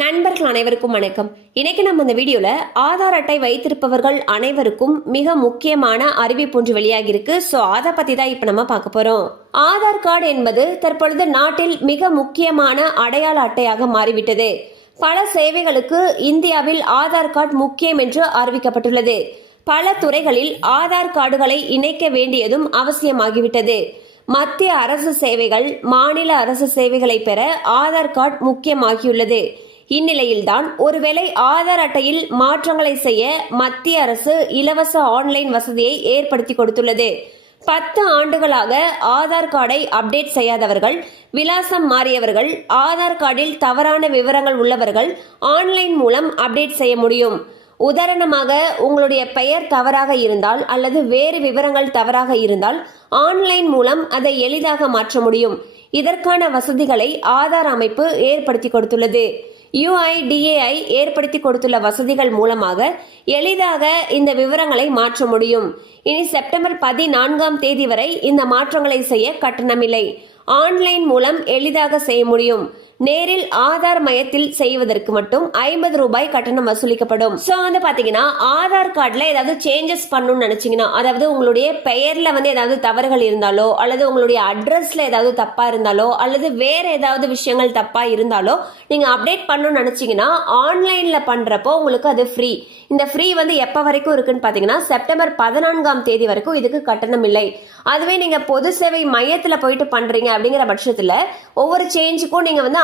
நண்பர்கள் அனைவருக்கும் வணக்கம். இன்னைக்கு நம்ம இந்த வீடியோல ஆதார் அட்டை வைத்திருப்பவர்கள் அனைவருக்கும் மிக முக்கியமான அறிவிப்பு ஒன்று வெளியாகி இருக்கு. ஸோ அதை பத்தி தான் இப்போ நம்ம பார்க்க போறோம். ஆதார் கார்டு என்பது தற்பொழுது நாட்டில் மிக முக்கியமான அடையாள அட்டையாக மாறிவிட்டது. பல சேவைகளுக்கு இந்தியாவில் ஆதார் கார்டு முக்கியம் என்று அறிவிக்கப்பட்டுள்ளது. பல துறைகளில் ஆதார் கார்டுகளை இணைக்க வேண்டியதும் அவசியமாகிவிட்டது. மத்திய அரசு சேவைகள் மாநில அரசு சேவைகளை பெற ஆதார் கார்டு முக்கியமாகியுள்ளது. இந்நிலையில்தான் ஒருவேளை ஆதார் அட்டையில் மாற்றங்களை செய்ய மத்திய அரசு இலவச ஆன்லைன் வசதியை ஏற்படுத்தி கொடுத்துள்ளது. பத்து ஆண்டுகளாக ஆதார் கார்டை அப்டேட் செய்யாதவர்கள் விலாசம் மாறியவர்கள் ஆதார் கார்டில் தவறான விவரங்கள் உள்ளவர்கள் ஆன்லைன் மூலம் அப்டேட் செய்ய முடியும். உதாரணமாக உங்களுடைய பெயர் தவறாக இருந்தால் அல்லது வேறு விவரங்கள் தவறாக இருந்தால் ஆன்லைன் மூலம் அதை எளிதாக மாற்ற முடியும். இதற்கான வசதிகளை ஆதார் அமைப்பு ஏற்படுத்தி கொடுத்துள்ளது. யுஐடிஏஐ ஏற்படுத்தி கொடுத்துள்ள வசதிகள் மூலமாக எளிதாக இந்த விவரங்களை மாற்ற முடியும். இனி செப்டம்பர் பதினான்காம் தேதி வரை இந்த மாற்றங்களை செய்ய கட்டணமில்லை. ஆன்லைன் மூலம் எளிதாக செய்ய முடியும். நேரில் ஆதார் மையத்தில் செய்வதற்கு மட்டும் ஐம்பது ரூபாய் கட்டணம் வசூலிக்கப்படும். ஸோ வந்து பாத்தீங்கன்னா ஆதார் கார்டில் ஏதாவது சேஞ்சஸ் பண்ணணும்னு நினைச்சீங்கன்னா அதாவது உங்களுடைய பெயர்ல வந்து ஏதாவது தவறுகள் இருந்தாலோ அல்லது உங்களுடைய அட்ரஸ்ல ஏதாவது தப்பா இருந்தாலோ அல்லது வேற ஏதாவது விஷயங்கள் தப்பா இருந்தாலோ நீங்க அப்டேட் பண்ணணும்னு நினைச்சீங்கன்னா ஆன்லைன்ல பண்றப்போ உங்களுக்கு அது ஃப்ரீ இந்த ஃப்ரீ வந்து எப்போ வரைக்கும் இருக்குன்னு பார்த்தீங்கன்னா செப்டம்பர் பதினான்காம் தேதி வரைக்கும் இதுக்கு கட்டணம் இல்லை. அதுவே நீங்கள் பொது சேவை மையத்தில் போயிட்டு பண்ணுறீங்க அப்படிங்கிற பட்சத்தில் ஒவ்வொரு சேஞ்சுக்கும் நீங்கள் வந்து